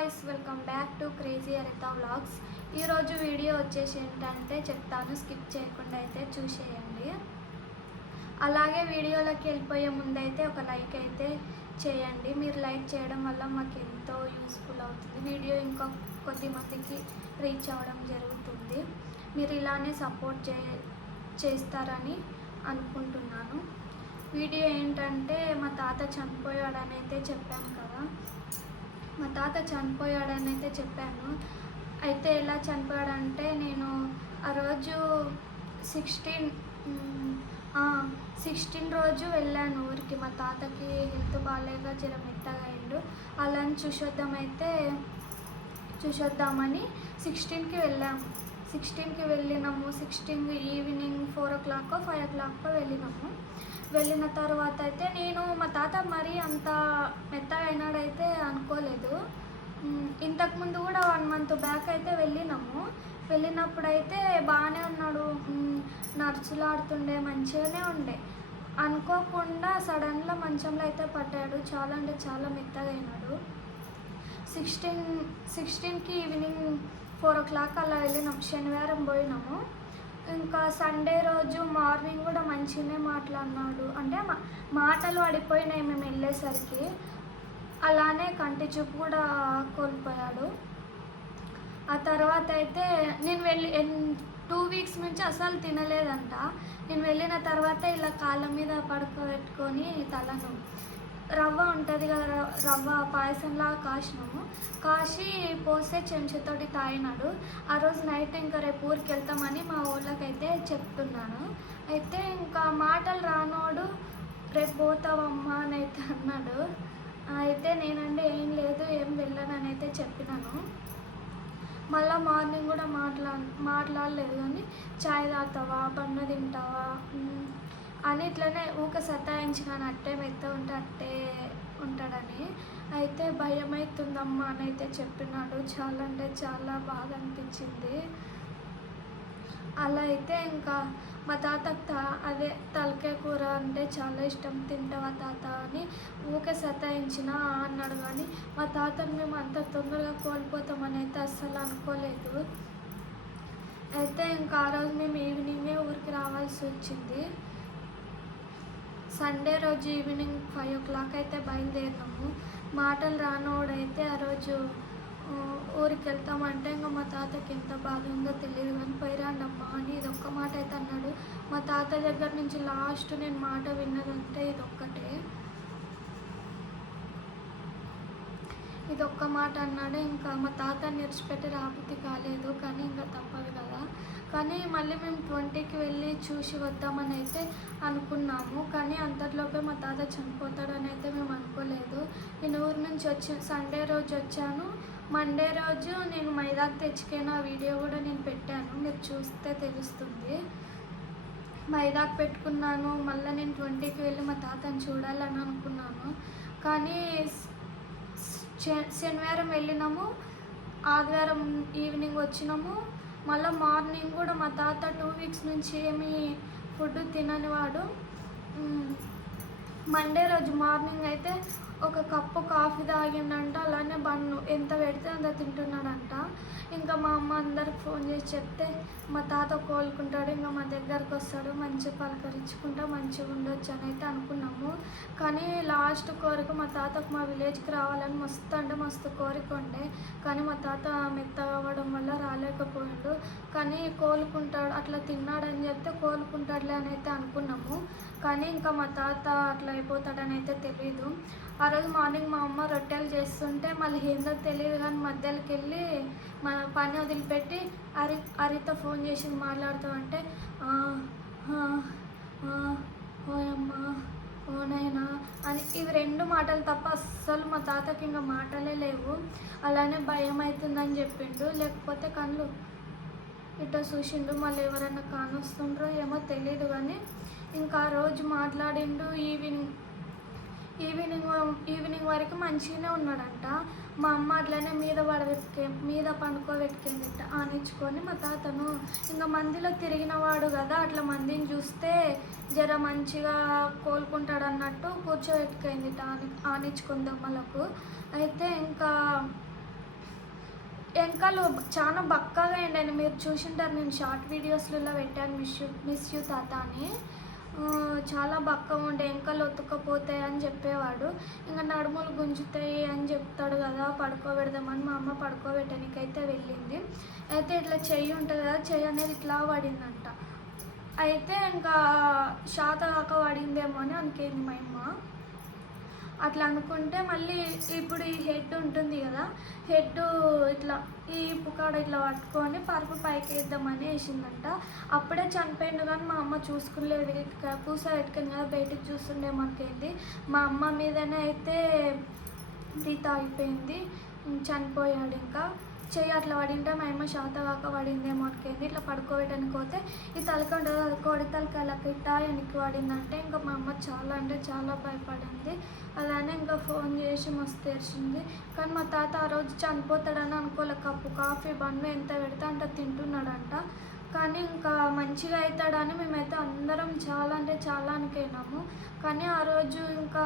Guys welcome back to crazy Aritha vlogs ఈరోజు video వచ్చేసి ఏంటంటే చెప్తాను స్కిప్ చేయకుండా అయితే చూసేయండి. అలాగే వీడియోలోకి వెళ్ళిపోయే ముందైతే ఒక లైక్ అయితే చేయండి. మీరు లైక్ చేయడం వల్ల మాకు ఎంతో యూస్ఫుల్ అవుతుంది. వీడియో ఇంకా కొద్ది మందికి రీచ్ అవ్వడం జరుగుతుంది. మీరు ఇలానే సపోర్ట్ చే చేస్తారని అనుకుంటున్నాను. వీడియో ఏంటంటే మా తాత చనిపోయాడని అయితే చెప్పాను కదా. మా తాత చనిపోయాడని అయితే చెప్పాను. అయితే ఎలా చనిపోయాడంటే నేను ఆ రోజు సిక్స్టీన్ సిక్స్టీన్ రోజు వెళ్ళాను ఊరికి. మా తాతకి హెల్త్ బాగాలేక జ్వరం మెత్తగా అయిండు. అలాని చూసొద్దామైతే చూసొద్దామని సిక్స్టీన్కి వెళ్ళాము సిక్స్టీన్కి వెళ్ళినాము. Sixteen evening four o'clock five o'clock వెళ్ళినాము. వెళ్ళిన తర్వాత అయితే నేను తాత మరీ అంత మెత్తగా అయినాడైతే అనుకోలేదు. ఇంతకుముందు కూడా వన్ మంత్ బ్యాక్ అయితే వెళ్ళినాము. వెళ్ళినప్పుడైతే బాగానే ఉన్నాడు. నడుచులాడుతుండే మంచిగానే ఉండే. అనుకోకుండా సడన్గా మంచంలో అయితే పట్టాడు చాలా అంటే చాలా మెత్తగా అయినాడు. సిక్స్టీన్ సిక్స్టీన్కి ఈవినింగ్ ఫోర్ ఓ క్లాక్ అలా వెళ్ళినాం. శనివారం పోయినాము. ఇంకా సండే రోజు మార్నింగ్ కూడా మంచిగానే మాట్లాడినాడు. అంటే మా- మాటలు పడిపోయినాయి మేము వెళ్ళేసరికి. అలానే కంటి చూపు కూడా కోల్పోయాడు. ఆ తర్వాత అయితే నేను వెళ్ళి టూ వీక్స్ నుంచి అసలు తినలేదంట. నేను వెళ్ళిన తర్వాత ఇలా కాళ్ళ మీద పడుకోబెట్టుకొని తలను రవ్వ ఉంటుంది కదా రవ్వ పాయసంలా కాసినాము. కాసి పోస్తే చెంచాతోటి తాగినాడు. ఆ రోజు నైట్ ఇంకా రేపు ఊరికి వెళ్తామని మా ఊళ్ళకైతే చెప్తున్నాను. అయితే ఇంకా మాటలు రానోడు రేపు పోతావమ్మా అని అయితే అన్నాడు. అయితే నేనంటే ఏం లేదు ఏం వెళ్ళనని అయితే చెప్పినాను. మళ్ళీ మార్నింగ్ కూడా మాట్లా మాట్లాడలేదు. కానీ చాయ్ తాగుతావా? పన్ను తింటావా? అని ఇట్లనే ఊక సతాయించినాను అట్టే మెత్త ఉంటే అట్టే ఉంటాడని. అయితే భయం అవుతుందమ్మా అని అయితే చెప్పినాడు. చాలా అంటే చాలా బాగా అనిపించింది. అలా అయితే ఇంకా మా తాత తా- అదే తలకాయ కూర అంటే చాలా ఇష్టం. తింటావా తాత అని ఊకే సతాయించిన అన్నాడు కానీ మా తాతను మేము అంత తొందరగా కోల్పోతామని అయితే అస్సలు అనుకోలేదు. అయితే ఇంకా ఆ రోజు మేము ఈవినింగే ఊరికి రావాల్సి వచ్చింది. సండే రోజు ఈవినింగ్ ఫైవ్ ఓ క్లాక్ అయితే బయలుదేరినాము. మాటలు రానోడైతే ఆ రోజు ఊరికి వెళ్తామంటే ఇంకా మా తాతకి ఎంత బాధ ఉందో తెలియదు కానీ పోయిరాండమ్మా అని ఇది ఒక్క మాట అయితే అన్నాడు. మా తాత దగ్గర నుంచి లాస్ట్ నేను మాట విన్నదంటే ఇది ఒక్కటే ఇది ఒక్క మాట అన్నాడు. ఇంకా మా తాత నిడిచిపెట్టి రాబుద్ది కాలేదు కానీ ఇంకా తప్పదు కదా. కానీ మళ్ళీ మేము ట్వంటీకి వెళ్ళి చూసి వద్దామని అయితే అనుకున్నాము. కానీ అంతట్లోపే మా తాత చనిపోతాడని అయితే మేము అనుకోలేదు. నేను ఊరి నుంచి వచ్చి సండే రోజు వచ్చాను. మండే రోజు నేను మైదాకు తెచ్చుకైన వీడియో కూడా నేను పెట్టాను. మీరు చూస్తే తెలుస్తుంది. మైదాకు పెట్టుకున్నాను. మళ్ళీ నేను ట్వంటీకి వెళ్ళి మా తాతని చూడాలని అనుకున్నాను. కానీ శనివారం వెళ్ళినాము. ఆదివారం ఈవినింగ్ వచ్చినాము. మళ్ళీ మార్నింగ్ కూడా మా తాత టూ వీక్స్ నుంచి ఏమీ ఫుడ్ తినని వాడు. మండే రోజు మార్నింగ్ అయితే ఒక కప్పు కాఫీ తాగిండంట అలానే బన్ను ఎంత పెడితే అంత తింటున్నాడంట. ఇంకా మా అమ్మ అందరికి ఫోన్ చేసి చెప్తే మా తాత కోలుకుంటాడు ఇంకా మా దగ్గరకు వస్తాడు మంచిగా పలకరించుకుంటా మంచిగా ఉండొచ్చు అని అయితే అనుకున్నాము. కానీ లాస్ట్ కోరిక మా తాతకు మా విలేజ్కి రావాలని మస్తు అంటే మస్తు కోరిక ఉండే. కానీ మా తాత మెత్త అవ్వడం కానీ కోలుకుంటాడు అట్లా తిన్నాడని చెప్తే కోలుకుంటాడులే అని అయితే అనుకున్నాము. కానీ ఇంకా మా తాత అట్లా అయిపోతాడని అయితే తెలియదు ఆ రోజు మార్నింగ్ మా అమ్మ రొట్టెలు చేస్తుంటే మళ్ళీ ఏందో తెలియదు కానీ మధ్యలోకి వెళ్ళి మన పని వదిలిపెట్టి అరి అరితో ఫోన్ చేసి మాట్లాడుతూ అంటే ఓయమ్మా ఓనైనా అని ఇవి రెండు మాటలు తప్ప అస్సలు మా తాతకి ఇంకా మాటలే లేవు. అలానే భయం అవుతుందని చెప్పిండు. లేకపోతే కళ్ళు ఇట్లా చూసిండు. మళ్ళీ ఎవరైనా కానొస్తుండ్రో ఏమో తెలియదు కానీ ఇంకా ఆ రోజు మాట్లాడిండు. ఈవినింగ్ ఈవినింగ్ ఈవినింగ్ వరకు మంచిగానే ఉన్నాడంట. మా అమ్మ అట్లనే మీద పడబెట్టుకే మీద పండుకోబెట్టుకుందిట ఆనించుకొని మా తాతను. ఇంకా మందిలో తిరిగిన వాడు కదా అట్లా మందిని చూస్తే జర మంచిగా కోలుకుంటాడు అన్నట్టు కూర్చోబెట్టుకైందిట ఆని ఆనించుకుందాం వాళ్ళకు అయితే ఇంకా వెంకలు చాలా బక్కగా అయ్యండి మీరు చూసింటారు నేను షార్ట్ వీడియోస్లలో పెట్టాను మిస్ మిస్ యూ తాత అని చాలా బక్కగా ఉండే ఎంకలు ఒత్తుకపోతాయి అని చెప్పేవాడు. ఇంకా నడుములు గుంజుతాయి అని చెప్తాడు కదా పడుకోబెడదామని మా అమ్మ పడుకోబెట్టడానికైతే వెళ్ళింది. అయితే ఇట్లా చెయ్యి ఉంటుంది కదా చెయ్యి అనేది ఇట్లా పడిందంట. అయితే ఇంకా శాత కాక పడిందేమో అని అనుకుంది మా అమ్మ. అట్లా అనుకుంటే మళ్ళీ ఇప్పుడు ఈ హెడ్ ఉంటుంది కదా హెడ్ ఇట్లా ఈ పుకాడ ఇట్లా పట్టుకొని పరుపు పైకి వేద్దామని వేసిందంట. అప్పుడే చనిపోయిండు కానీ మా అమ్మ చూసుకునేది పూస పెట్టుకుని కదా బయటికి చూస్తుండే మనకేంది. మా అమ్మ మీదనే అయితే తీత అయిపోయింది చనిపోయాడు ఇంకా. చెయ్యి అట్లా పడింటే మా అమ్మ శాత పడిందేమో అనుకుంది ఇట్లా పడుకోవడానికి పోతే ఈ తలకండ కోడి తలక అలా పెట్టా వెనక్కి పడిందంటే ఇంకా మా అమ్మ చాలా అంటే చాలా భయపడింది. అలానే ఇంకా ఫోన్ చేసి మస్తు తెరిచింది కానీ మా తాత ఆ రోజు చనిపోతాడని అనుకోలే కప్పు కాఫీ బండ్లు ఎంత పెడితే అంత తింటున్నాడంట. కానీ ఇంకా మంచిగా అవుతాడని మేమైతే అందరం చాలా అంటే చాలా అనుకున్నాము. కానీ ఆ రోజు ఇంకా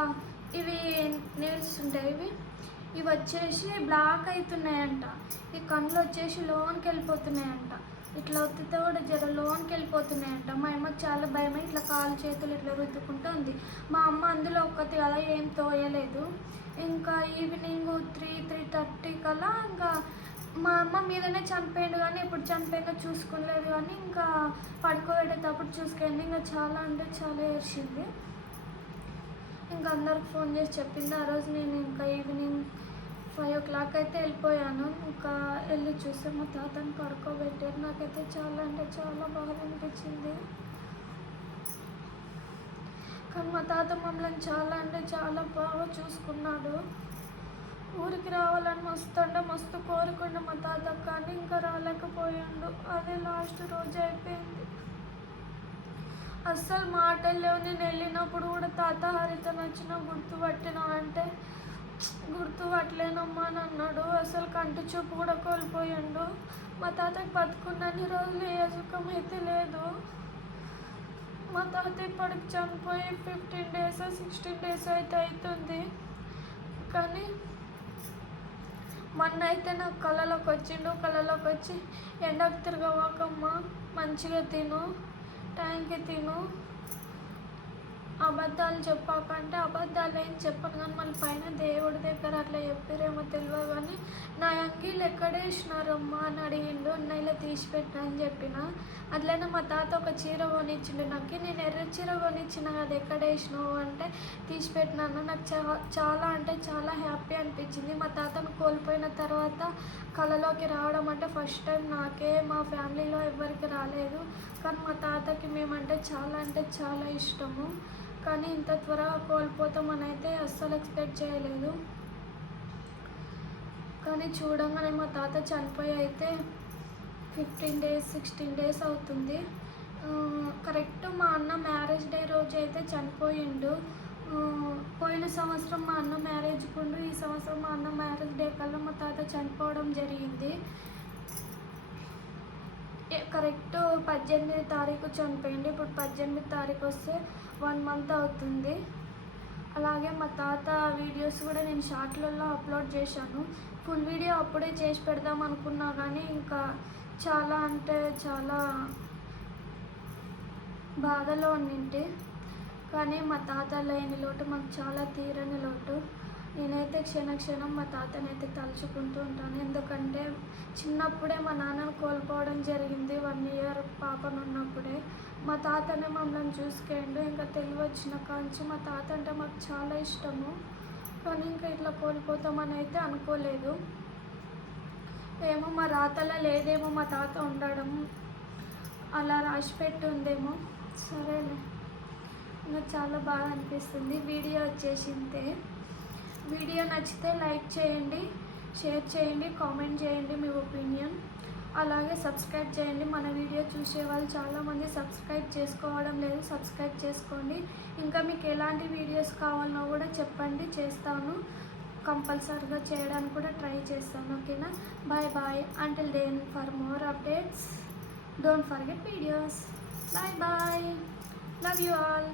ఇవి నీల్స్ ఉంటాయి ఇవి? ఇవి వచ్చేసి బ్లాక్ అవుతున్నాయంట ఈ కళ్ళు వచ్చేసి లోన్కి వెళ్ళిపోతున్నాయంట. ఇట్లా ఒత్తితే కూడా జర లోన్కి వెళ్ళిపోతున్నాయంట. మా అమ్మకి చాలా భయమే ఇట్లా కాలు చేతులు ఇట్లా రుద్దుకుంటూ ఉంది. మా అమ్మ అందులో ఒక్కటి కదా ఏం తోయలేదు. ఇంకా ఈవినింగ్ త్రీ త్రీ థర్టీ కల్లా ఇంకా మా అమ్మ మీదనే చనిపోయిండు కానీ ఇప్పుడు చనిపోయిందో చూసుకోలేదు కానీ ఇంకా పడుకోబెట్టేటప్పుడు చూసుకుంది ఇంకా చాలా అంటే చాలా ఏడ్చింది. ఇంకా అందరికి ఫోన్ చేసి చెప్పింది. ఆ రోజు నేను ఇంకా ఈవినింగ్ ఫైవ్ ఓ క్లాక్ అయితే వెళ్ళిపోయాను. ఇంకా వెళ్ళి చూస్తే మా తాతని పడుకోబెట్టారు. నాకైతే చాలా అంటే చాలా బాధ అనిపించింది. కానీ మా తాత మమ్మల్ని చాలా అంటే చాలా బాగా చూసుకున్నాడు. ఊరికి రావాలని మస్తు అంటే మస్తు కోరుకుండే మా తాత కానీ ఇంకా రాలేకపోయాడు. అదే లాస్ట్ రోజు అయిపోయింది. అస్సలు మాటలు లేవు. నేను వెళ్ళినప్పుడు కూడా తాత హరిత నచ్చిన గుర్తుపట్టినా అంటే గుర్తు పట్టలేనమ్మా అని అన్నాడు అసలు కంటి చూపు కూడా కోల్పోయాడు. మా తాతకి బతుకున్నన్ని రోజులు ఏ సుఖం అయితే లేదు. మా తాత ఇప్పటికి చనిపోయి ఫిఫ్టీన్ డేస్ సిక్స్టీన్ డేస్ అయితే అవుతుంది కానీ మొన్న అయితే నాకు కళ్ళలోకి వచ్చిండు. కళ్ళలోకి వచ్చి ఎండకు తిరగవాకమ్మా. మంచిగా తిను. టైంకి తిను. అబద్ధాలు చెప్పాకంటే అబద్ధాలు ఏం చెప్పను కానీ మళ్ళీ పైన దేవుడి దగ్గర అట్లా చెప్పారేమో తెలియదు కానీ నా అంగీలు ఎక్కడేసినారమ్మా అని అడిగిండు. ఇలా తీసిపెట్టిన అని చెప్పిన. అట్లనే మా తాత ఒక చీర కొనిచ్చిండు. నాకు నేను ఎర్ర చీర కొనిచ్చిన అది ఎక్కడ వేసినావు అంటే తీసి పెట్టినాను నాకు చా చాలా అంటే చాలా హ్యాపీ అనిపించింది. మా తాతను కోల్పోయిన తర్వాత కళలోకి రావడం అంటే ఫస్ట్ టైం నాకే మా ఫ్యామిలీలో ఎవరికి రాలేదు. కానీ మా తాతకి మేమంటే చాలా అంటే చాలా ఇష్టము. కానీ ఇంత త్వరగా కోల్పోతామని అయితే అస్సలు ఎక్స్పెక్ట్ చేయలేదు. కానీ చూడంగానే మా తాత చనిపోయి అయితే ఫిఫ్టీన్ డేస్ సిక్స్టీన్ డేస్ అవుతుంది. కరెక్ట్ మా అన్న మ్యారేజ్ డే రోజు అయితే చనిపోయిండు. పోయిన సంవత్సరం మా అన్న మ్యారేజ్ కుండు ఈ సంవత్సరం మా అన్న మ్యారేజ్ డే కల్లా మా తాత చనిపోవడం జరిగింది. కరెక్ట్ పద్దెనిమిది తారీఖు చనిపోయింది ఇప్పుడు పద్దెనిమిది తారీఖు వస్తే వన్ మంత్ అవుతుంది. అలాగే మా తాత వీడియోస్ కూడా నేను షార్ట్లలో అప్లోడ్ చేశాను. ఫుల్ వీడియో అప్పుడే చేసి పెడదాం అనుకున్నా కానీ ఇంకా చాలా అంటే చాలా బాధలో ఉండింటి. కానీ మా తాత లేని లోటు మాకు చాలా తీరని లోటు. నేనైతే క్షణ క్షణం మా తాతనైతే తలుచుకుంటూ ఉంటాను. ఎందుకంటే చిన్నప్పుడే మా నాన్నను కోల్పోవడం జరిగింది వన్ ఇయర్ పాపనున్నప్పుడే మా తాతనే మమ్మల్ని చూసుకోండు. ఇంకా తెలివి వచ్చిన కాంచి మా తాత అంటే మాకు చాలా ఇష్టము. కానీ ఇంకా ఇట్లా కోల్పోతామని అయితే అనుకోలేదు. ఏమో మా రాతలో లేదేమో మా తాత ఉండడం అలా రాసిపెట్టి ఉందేమో సరేలే. నాకు చాలా బాగా అనిపిస్తుంది. వీడియో వచ్చేసింతే వీడియో నచ్చితే లైక్ చేయండి షేర్ చేయండి కామెంట్ చేయండి మీ ఒపీనియన్. అలాగే సబ్స్క్రైబ్ చేయండి. మన వీడియో చూసే వాళ్ళు చాలామంది సబ్స్క్రైబ్ చేసుకోవడం లేదు. సబ్స్క్రైబ్ చేసుకోండి. ఇంకా మీకు ఎలాంటి వీడియోస్ కావాలన్నా కూడా చెప్పండి. చేస్తాను. కంపల్సరీగా చేయడానికి కూడా ట్రై చేస్తాను. ఓకేనా? Bye bye. Until then for more updates don't forget videos bye bye love you all